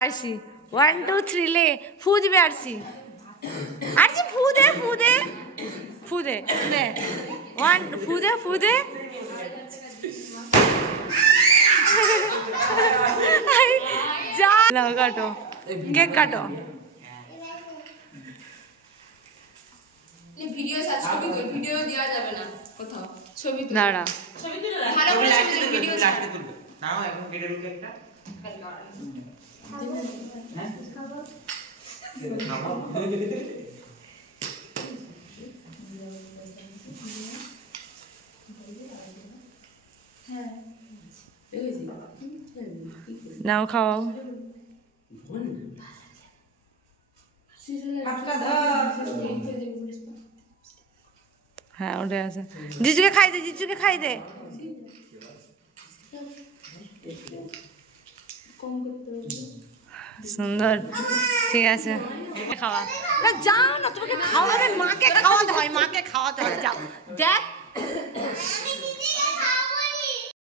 RC 1 2 3 ले फू दिबे आरसी आरसी फू दे फू दे फू दे दे 1 फू दे जा लो काटो केक काटो ये वीडियो साथ छवि तो वीडियो दिया जाবে না কোথাও ছবি তো দাঁড়া ছবি তুলে ভালো করে ভিডিও লাস্টে তুলবে নাও এখন কেটে রুকে একটা নাও খাও হ্যাঁ ওটা আছে জিজুকে খাই দে সুন্দর ঠিক আছে খাওয়া না যাও না তোমাকে খাওয়াবে মাকে খাওয়াতে হয় যাও দেখ